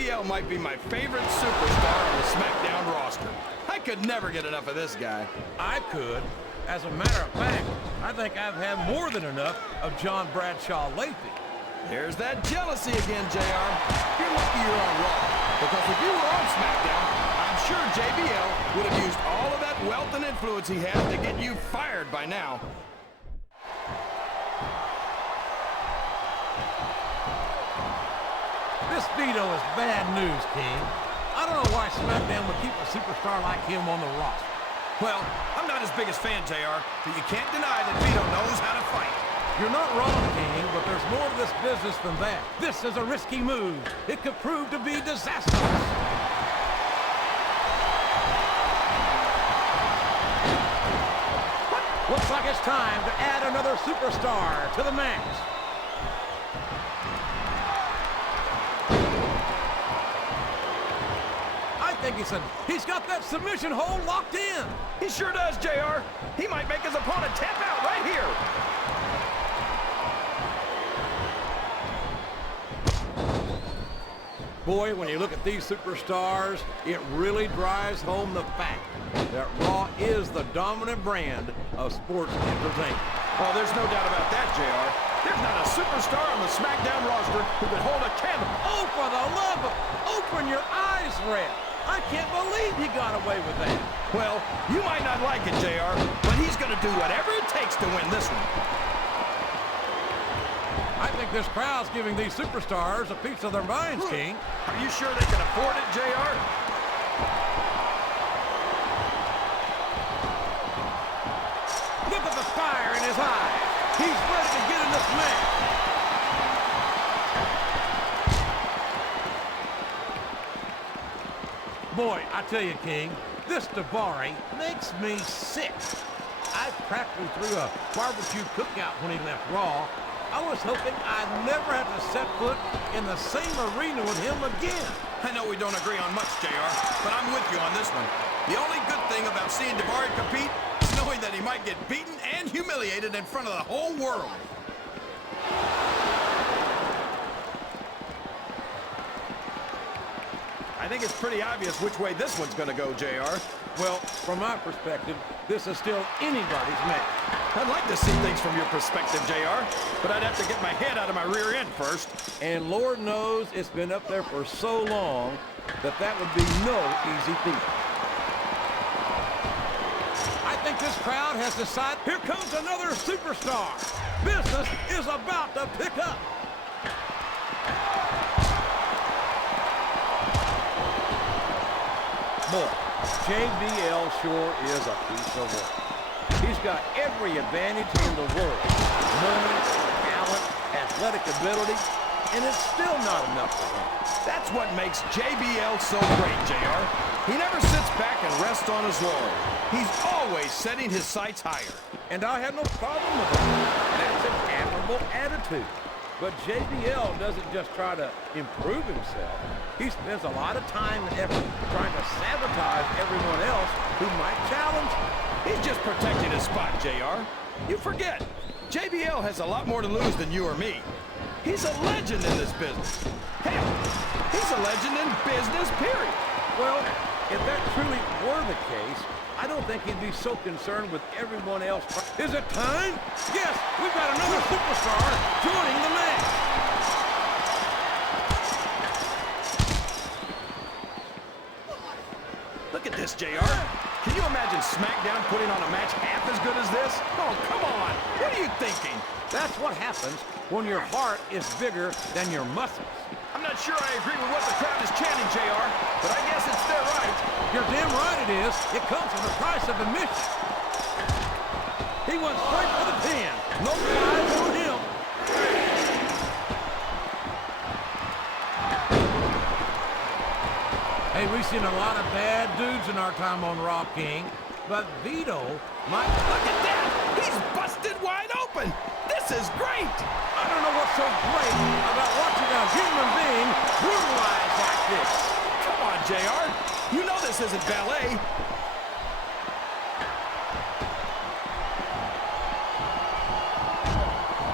JBL might be my favorite superstar on the SmackDown roster. I could never get enough of this guy. I could. As a matter of fact, I think I've had more than enough of John Bradshaw lately. There's that jealousy again, JR. You're lucky you're on Raw, because if you were on SmackDown, I'm sure JBL would have used all of that wealth and influence he has to get you fired by now. This Vito is bad news, King. I don't know why SmackDown would keep a superstar like him on the roster. Well, I'm not his biggest fan, JR, but you can't deny that Vito knows how to fight. You're not wrong, King, but there's more to this business than that. This is a risky move. It could prove to be disastrous. Looks like it's time to add another superstar to the match. I think he's got that submission hold locked in. He sure does, JR. He might make his opponent tap out right here. Boy, when you look at these superstars, it really drives home the fact that Raw is the dominant brand of sports entertainment. Oh, there's no doubt about that, JR. There's not a superstar on the SmackDown roster who could hold a candle. Oh, for the love of... Open your eyes, Red. I can't believe he got away with that. Well, you might not like it, JR, but he's going to do whatever it takes to win this one. I think this crowd's giving these superstars a piece of their minds, King. Are you sure they can afford it, JR? Look at the fire in his eyes. He's ready to get in this match. Boy, I tell you, King, this Daivari makes me sick. I practically threw a barbecue cookout when he left Raw. I was hoping I'd never have to set foot in the same arena with him again. I know we don't agree on much, JR, but I'm with you on this one. The only good thing about seeing Daivari compete is knowing that he might get beaten and humiliated in front of the whole world. I think it's pretty obvious which way this one's going to go, JR. Well, from my perspective, this is still anybody's match. I'd like to see things from your perspective, JR, but I'd have to get my head out of my rear end first. And Lord knows it's been up there for so long that that would be no easy feat. I think this crowd has decided, here comes another superstar. Business is about to pick up. Boy, JBL sure is a piece of work. He's got every advantage in the world. Money, talent, athletic ability, and it's still not enough for him. That's what makes JBL so great, JR. He never sits back and rests on his laurels. He's always setting his sights higher. And I have no problem with it. That's an admirable attitude. But JBL doesn't just try to improve himself. He spends a lot of time and effort trying to sabotage everyone else who might challenge him. He's just protecting his spot, JR. You forget, JBL has a lot more to lose than you or me. He's a legend in this business. Hell, he's a legend in business, period. Well, if that truly were the case, I don't think he'd be so concerned with everyone else. Is it time? Yes, we've got another superstar joining the match. Look at this, JR. Can you imagine SmackDown putting on a match half as good as this? Oh, come on. What are you thinking? That's what happens when your heart is bigger than your muscles. I'm not sure I agree with what the crowd is chanting, JR, but I guess it's their right. You're damn right it is. It comes with the price of admission. He went straight for the pin. No prize for him. Hey, we've seen a lot of bad dudes in our time on Raw, King, but Vito might... Look at that! He's busted wide open! This is great! I don't know what's so great about watching a human being brutalized like this. Come on, JR. You know this isn't ballet.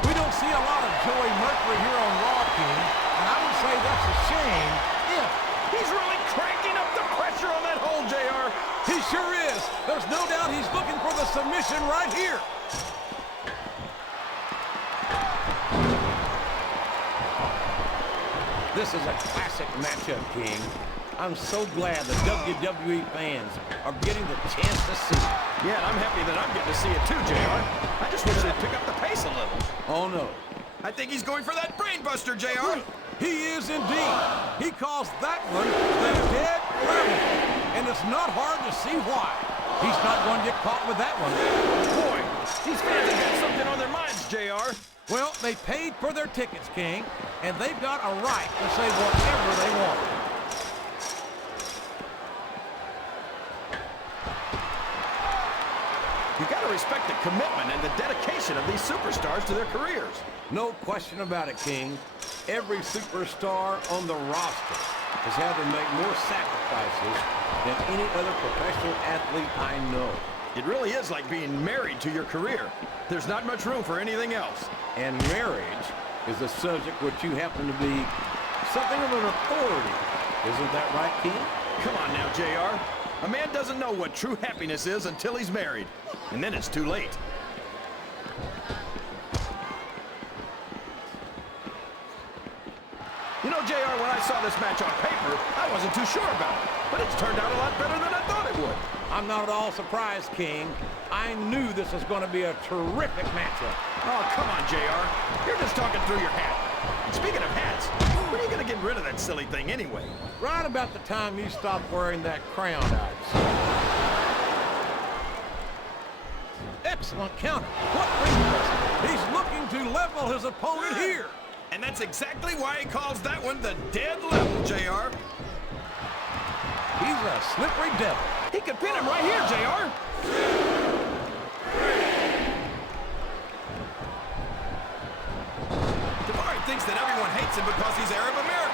We don't see a lot of Joey Mercury here on Raw, King, and I would say that's a shame if There's no doubt he's looking for the submission right here. This is a classic matchup, King. I'm so glad the WWE fans are getting the chance to see it. Yeah, and I'm happy that I'm getting to see it too, JR. I just wish they'd pick up the pace a little. Oh, no. I think he's going for that brain buster, JR. He is indeed. He calls that one the dead level. And it's not hard to see why. He's not going to get caught with that one. Boy, these fans have got something on their minds, JR. Well, they paid for their tickets, King, and they've got a right to say whatever they want. You got to respect the commitment and the dedication of these superstars to their careers. No question about it, King. Every superstar on the roster has had to make more sacrifices than any other professional athlete I know. It really is like being married to your career. There's not much room for anything else. And marriage is a subject which you happen to be something of an authority. Isn't that right, King? Come on now, JR. A man doesn't know what true happiness is until he's married. And then it's too late. You know, JR, when I saw this match on paper, I wasn't too sure about it. But it's turned out a lot better than I thought it would. I'm not at all surprised, King. I knew this was going to be a terrific matchup. Oh, come on, JR. You're just talking through your hat. And speaking of hats, when are you going to get rid of that silly thing anyway? Right about the time you stop wearing that crown, I'd say. Excellent counter. What reflex? He's looking to level his opponent here. And that's exactly why he calls that one the dead level, JR. He's a slippery devil. He could pin him right here, JR. Daivari thinks that everyone hates him because he's Arab American.